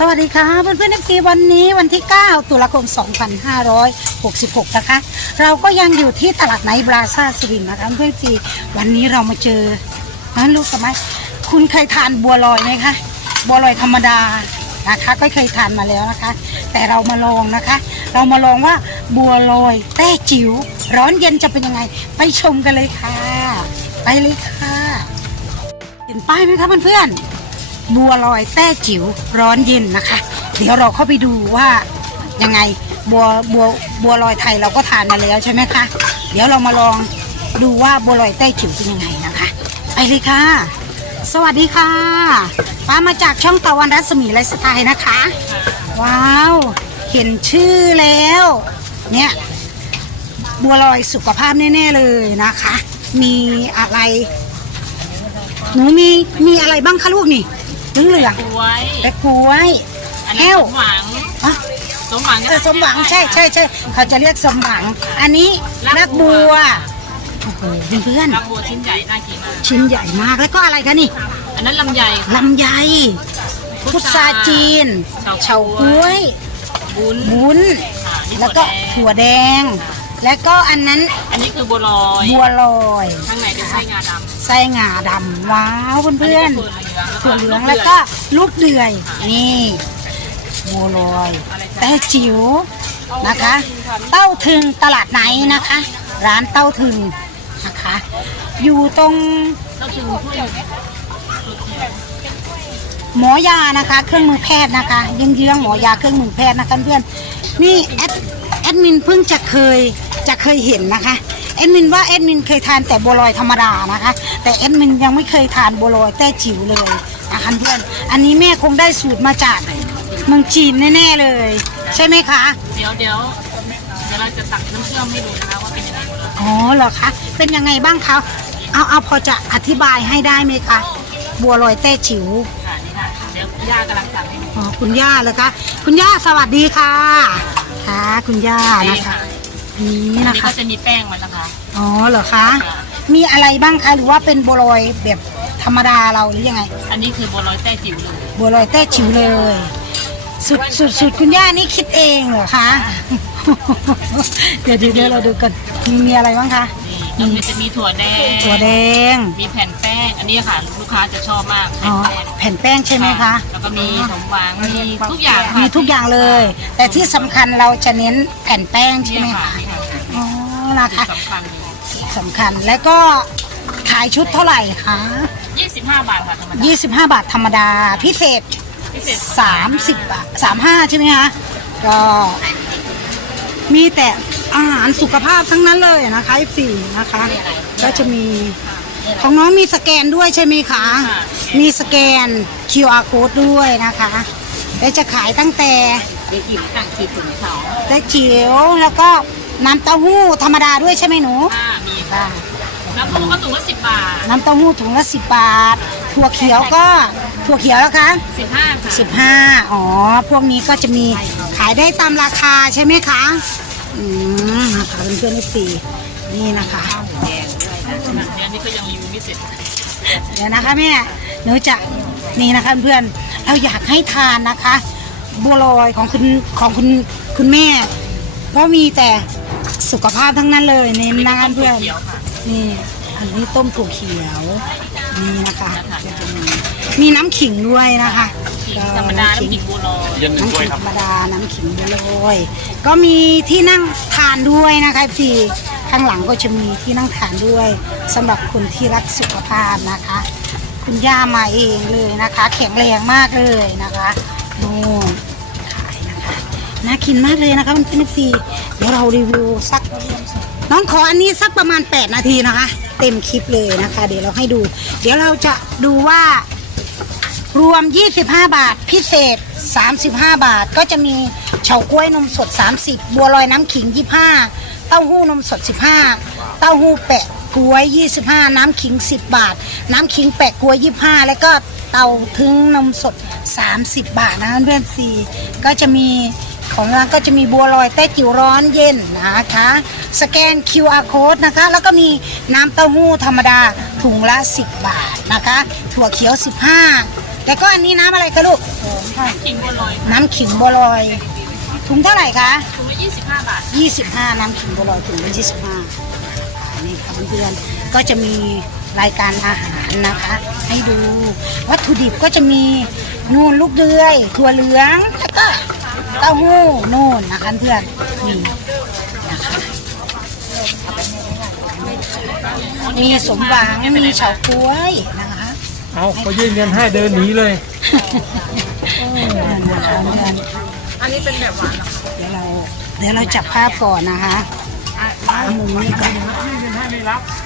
สวัสดีค่ะเพื่อนเพื่อนทีวันนี้วันที่ 9 ตุลาคม 2566 นะคะ เราก็ยังอยู่ที่ตลาดไนบราซ่าสุรินนะคะเพื่อนๆทีวันนี้เรามาเจอนั่นลูกสมัยคุณเคยทานบัวลอยไหมคะบัวลอยธรรมดานะคะก็เคยทานมาแล้วนะคะ แต่เรามาลองนะคะ เรามาลองว่าบัวลอยแต้จิ๋วร้อนเย็นจะเป็นยังไง ไปชมกันเลยค่ะ ไปเลยค่ะ เห็นป้ายไหมคะเพื่อนๆ บัวลอยแต้จิ๋วร้อนเย็นนะคะ เดี๋ยวเราเข้าไปดูว่ายังไงบัวบัวบัวลอยไทยเราก็ทานมาแล้วใช่ไหมคะ เดี๋ยวเรามาลองดูว่าบัวลอยแต้จิ๋วเป็นยังไงนะคะไปเลยค่ะ สวัสดีค่ะป้ามาจากช่องตะวันรัศมีไลฟ์สไตล์นะคะ ว้าว เห็นชื่อแล้ว เนี่ยบัวลอยสุขภาพแน่ ๆ เลยนะคะ มีอะไร หนูมีมีอะไรบ้างคะลูกนี่ เหลืองเหลืองกล้วยๆและกล้วยอันแห้นี้วสมหวังอะสมหวังเออสมหวังใช่ใช่ใช่เขาจะเรียกสมหวัง อันนี้รากบัวโอ้โหเพื่อนลำบัวชิ้นใหญ่น่ากินมากๆชิ้นใหญ่มากแล้วก็อะไรคะนี่อันนั้นลำไยลำไยพุทราจีนเฉาก๊วย บุ้น บุ้นอ่านี่แล้วก็ถั่ถั่ววแดง แล้วก็อันนั้นแดงอันนี้คือบัวลอยบัวลอยข้างในเป็นไส้งาดำไส้งาดำว้าวเพื่อนอัๆก็ถั่วเหลืองแล้วก็ลูกเดือย นี่บัวลอยแต่จิ๋วนะคะ เต้าถึงตลาดไหนนะคะ ร้านเต้าถึงนะคะ อยู่ตรงก็คือถ้วยหมอยานะคะ เครื่องมือแพทย์นะคะเยื้องๆหมอยาเครื่องมือแพทย์นะคะเพื่อนนี่แอดแอ ดมินเพิ่งจะเคยจะเคยเห็นนะคะแอดมินว่าแอดมินเคยทานแต่บัวลอยธรรมดานะคะ แต่แอดมินยังไม่เคยทานบัวลอยแต้จิ๋วเลยนะคะเพื่อนอันนี้แม่คงได้สูตรมาจากเมืองจีนแน่ๆเลย ใช่ไหมคะ เดี๋ยวเดี๋ยวเดี๋ยวเราจะตักน้ำเชื่อมให้ดูนะคะว่าเป็นยังไงบ้างอ๋อเหรอคะเป็นยังไงบ้างคะเอาเอาพอจะอธิบายให้ได้ไหมคะบัวลอยแต้จิ๋วค่ะนี่ค่ะเดี๋ยวย่ากำลังตักให้ดูอ๋อคุณย่าเลยคะคุณย่าสวัสดีค่ะ ค่ะคุณย่านี่นะคะค่ะนี่อันนะนี้คะ ก็จะมีแป้งมันนะคะ อ๋อเหรอคะ มีอะไรบ้างคะ หรือว่าเป็นบัวลอยแบบธรรมดาเราหรือยังไง อันนี้คือบัวลอยแต้จิ๋วเลยบัวลอยแต้จิ๋วเลย สุดสุดสุดคุณย่านี่คิดเองเหรอคะ เดี๋ยวเดี๋ยวเดี๋ยวเราดูกันมีมีอะไรบ้างคะนี่ แล้วมันจะมีถั่วแดงถั่วแดง มีแผ่นแป้ง อันนี้ค่ะ ลูกค้าจะชอบมากอ๋แผ่อนแป้งแผ่นแป้งใช่ไหมคะแล้วก็มีขนมหวานมีทุกอย่างค่ะมีทุกอย่างเลย แต่ที่สำคัญเราจะเน้นแผ่นแป้งใช่นี่ไหมค่ะคะนี่ค่ะอ๋อนะคะสำคัญเลยสำคัญแล้วก็ขายชุดเท่าไหร่คะ25 บาทค่ะธรรมดา25 บาทธรรมดาพิเศษ พิเศษ30บาท35 ใช่ไหมคะก็ มีแต่อาหารสุขภาพทั้งนั้นเลยนะคะสี่นะคะ ก็จะมีของน้องมีสแกนด้วยใช่ไหมคะ มีสแกน QR code ด้วยนะคะและจะขายตั้งแต่เด็กหญิงต่างขีดถึงเขาเล็กจิ๋วแล้วก็น้ำเต้าหู้ธรรมดาด้วยใช่ไหมหนูค่ะมีค่ะ น้ำพุก็ถุงละ10บาท น้ำเต้าหู้ถุงละสิบบาท ถั่วเขียวก็ถั่วเขียวแล้วคะ15ค่ะสิบห้าอ๋อ พวกนี้ก็จะมีขายได้ตามราคาใช่ไหมคะ อืมนะคะเพื่อนๆสี่นี่นะคะแดงด้วยนะขนาดนี้อันนี้ก็ยังรีวิวไม่เสร็จเดี๋ยวนะคะแม่หนูจะนี่นะคะเพื่อนเราอยากให้ทานนะคะ บัวลอยของคุณของคุณคุณแม่ก็มีแต่สุขภาพทั้งนั้นเลยเน้นนเพื่อนนี่อันนี้ต้มถั่วเขียว นี่นะคะก็จะมีมีน้ำขิงด้วยนะคะธรรมดาน้ำขิงบัวลอยน้ำขิงธรรมดาน้ำขิงบัวลอยก็มีที่นั่งทานด้วยนะคะพี่ข้างหลังก็จะมีที่นั่งทานด้วยสำหรับคนที่รักสุขภาพนะคะ คุณย่ามาเองเลยนะคะ แข็งแรงมากเลยนะคะนู่นขายนะคะน่ากินมากเลยนะคะมันเป็นซีเดี๋ยวเรารีวิวสัก น้องขออันนี้สักประมาณ 8 นาทีนะคะ เต็มคลิปเลยนะคะ เดี๋ยวเราให้ดู เดี๋ยวเราจะดูว่ารวม 25 บาท พิเศษ 35 บาท ก็จะมีเฉาก๊วยนมสด 30 บัวลอยน้ำขิง 25 เต้าหู้นมสด 15 เต้าหู้แปะกล้วย 25 น้ำขิง 10 บาท น้ำขิงแปะกล้วย 25 แล้วก็เตาถึงนมสด 30 บาทนะเพื่อนซีก็จะมี ของร้านก็จะมีบัวลอยแต้จิ๋วร้อนเย็นนะคะ สแกน QR code นะคะ แล้วก็มีน้ำเต้าหู้ธรรมดาถุงละ 10 บาทนะคะ ถั่วเขียว 15 แล้วก็อันนี้น้ำอะไรคะลูกนองค่ะขิงบัวลอยน้ำขิงบัวลอย ถุงเท่าไหร่คะถุงละยี่สิบห้าบาท 25 น้ำขิงบัวลอยถุงละ25นี่ค่ะเพื่อนๆก็จะมีรายการอาหารนะคะ ให้ดู วัตถุดิบก็จะมีนูนลูกเดือยถั่วเหลืองแล้วก็ เต้าหู้นู่นนะคะเพื่อนนี่นะคะมีสมหวังมีเฉาก๊วยนะคะ เอาเขายื่นเงินให้เดินหนีเลยนั่นนะคะเพื่อนอันนี้เป็นแบบหวานเหรอเดี๋ยวเราเดี๋ยวเราจับภาพก่อนนะคะขาหมูนี่ก่อนยื่นเงินให้ไม่รับจ่ายเ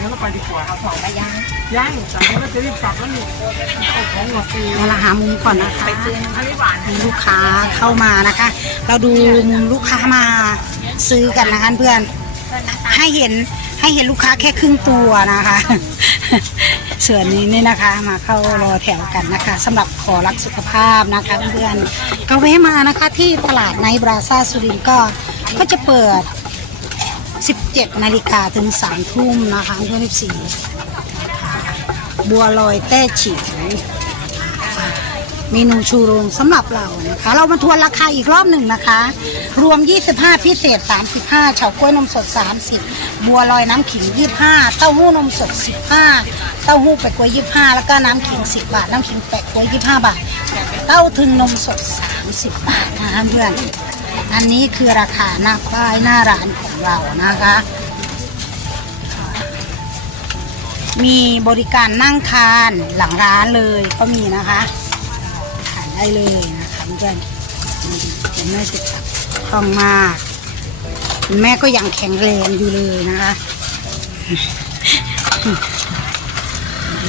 งินแล้วไปดีกว่าครับสองไปยังยังจ่ายเงินแล้วจะรีบกลับแล้วนี่เอาของมาซื้อเดี๋ยวเราหามุมก่อนนะคะอันนี้หวานมีลูกค้าเข้ามานะคะ เราดูมุมลูกค้ามาซื้อกันนะคะเพื่อนให้เห็นให้เห็นลูกค้าแค่ครึ่งตัวนะคะ ส่วนนี้นี่นะคะมาเข้ารอแถวกันนะคะสำหรับขอรักสุขภาพนะคะเพื่อนๆก็แวะมานะคะที่ตลาดในบราซาสุรินทร์ก็ก็จะเปิด 17นาฬิกาถึง3ทุ่มนะคะเพื่อนๆสี่บัวลอยแต้จิ๋วเมนูชูโรงสำหรับเรานะคะ เรามาทวนราคาอีกรอบหนึ่งนะคะ รวม 25 พิเศษ 35เฉาก๊วยนมสด 30 บัวลอยน้ำขิง 25 เต้าหู้นมสด 15 เต้าหู้แปะกล้วย 25 แล้วก็น้ำขิง 10 บาท น้ำขิงแปะกล้วย 25 บาท เต้าถึงนมสด 30 บาทนะคะเพื่อน อันนี้คือราคาหน้าป้ายหน้าร้านของ เรานะคะ มีบริการนั่งทานหลังร้านเลยก็มีนะคะทานได้เลยนะคะเพื่อนคุณแม่จะจับคล่องมากคุณแม่ก็ยังแข็งแรงอยู่เลยนะคะ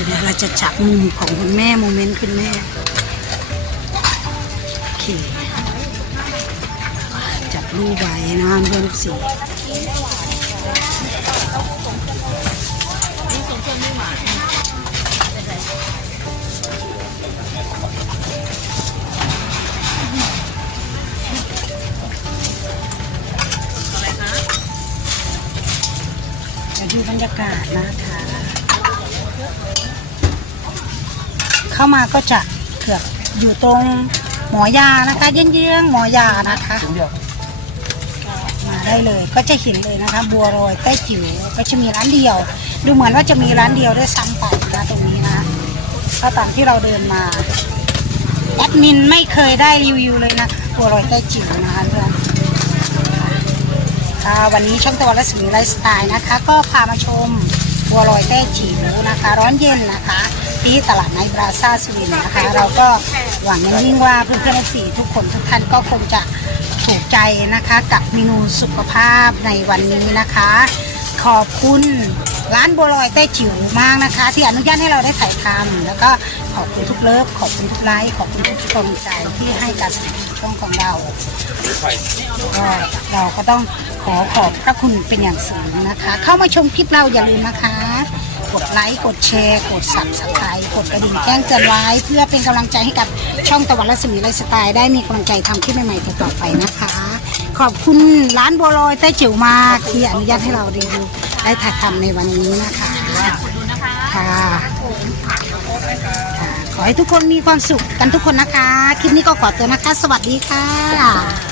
เดี๋ยวเราจะจับมุมของคุณแม่โมเมนต์คุณแม่โอเคจับรูปไว้นะคะเพื่อนสี เข้ามาก็จะเกือบอยู่ตรงหมอยานะคะ เยื้องๆหมอยานะคะมาได้เลยก็จะเห็นเลยนะคะ บัวลอยใต้จิ๋วก็จะมีร้านเดียว ดูเหมือนว่าจะมีร้านเดียวด้วยซ้ำไปนะตรงนี้นะก็ตามที่เราเดินมาแอดมินไม่เคยได้รีวิวเลยนะบัวลอยใต้จิ๋วนะคะเพื่อนวันนี้ช่องตะวันและสมีไลฟ์สไตล์นะคะ ก็พามาชมบัวลอยใต้จิ๋วนะคะ ร้อนเย็นนะคะ ที่ตลาดไนท์บราซ่าสุรินทร์นะคะ เราก็หวังอย่างยิ่งว่าเพื่อนๆสี่ทุกคนทุกท่านก็คงจะถูกใจนะคะ กับเมนูสุขภาพในวันนี้นะคะ ขอบคุณร้านบัวลอยใต้จิ๋วมากนะคะ ที่อนุญาตให้เราได้ถ่ายทำแล้วก็ขอบคุณทุกเลิฟขอบคุณทุกไลค์ขอบคุณทุกกำลังใจที่ให้การสนับสนุนช่องของเราก็เราก็ต้องขอขอบพระคุณเป็นอย่างสูงนะคะ เข้ามาชมคลิปเราอย่าลืมนะคะ กดไลค์กดแชร์กดสับสไครต์กดกระดิ่งแจ้งเตือนไว้ เพื่อเป็นกำลังใจให้กับช่องตะวันรัศมีไลฟ์สไตล์ได้มีกำลังใจทำคลิปใหม่ๆต่อๆไปนะคะ ขอบคุณร้านบัวลอยใต้จิ๋วมากที่อนุญาตให้เรารีวิวได้ถ่ายทำในวันนี้นะคะดูนะคะค่ะค่ะขอให้ทุกคนมีความสุขกันทุกคนนะคะ คลิปนี้ก็ขอตัวนะคะ สวัสดีค่ะ